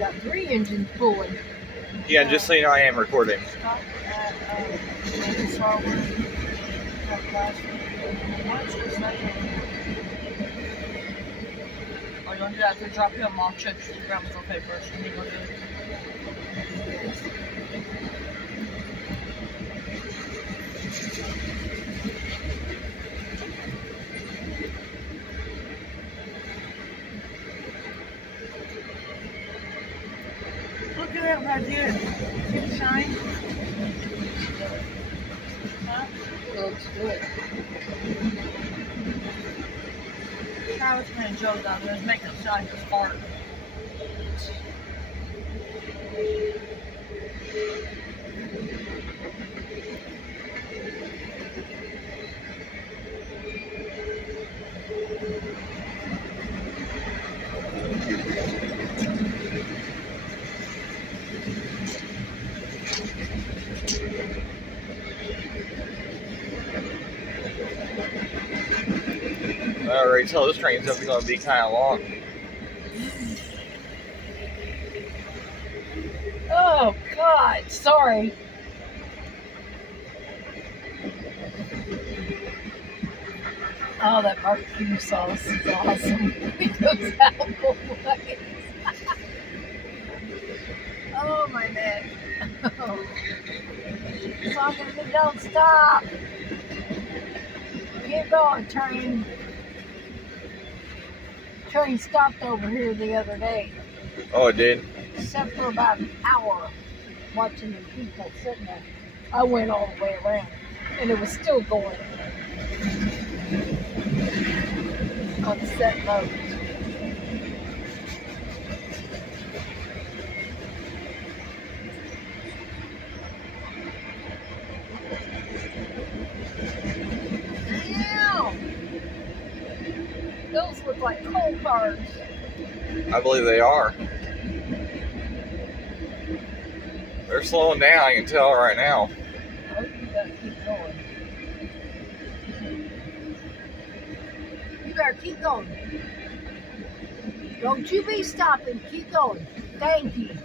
got 3 engines pulling. Yeah, just so you know, I am recording. Stop at Starwood. Are you going to do that after drop you up? I'll check if grandma's okay first. And then go do it. Look at that right there. See the shine? Huh? It looks good. Travis and Joe down there is making a shine this fart. I already told this train's definitely going to be kind of long. Oh, God. Sorry. Oh, that barbecue sauce is awesome. It goes out both ways. Oh, my neck. Oh. Something, don't stop. Keep going, train. Train stopped over here the other day. Oh, it did? Except for about an hour watching the people sitting there. I went all the way around and it was still going on set mode. Ow! Those look like coal cars. I believe they are. They're slowing down, I can tell right now. Oh, you gotta keep going. You better keep going. Don't you be stopping. Keep going. Thank you.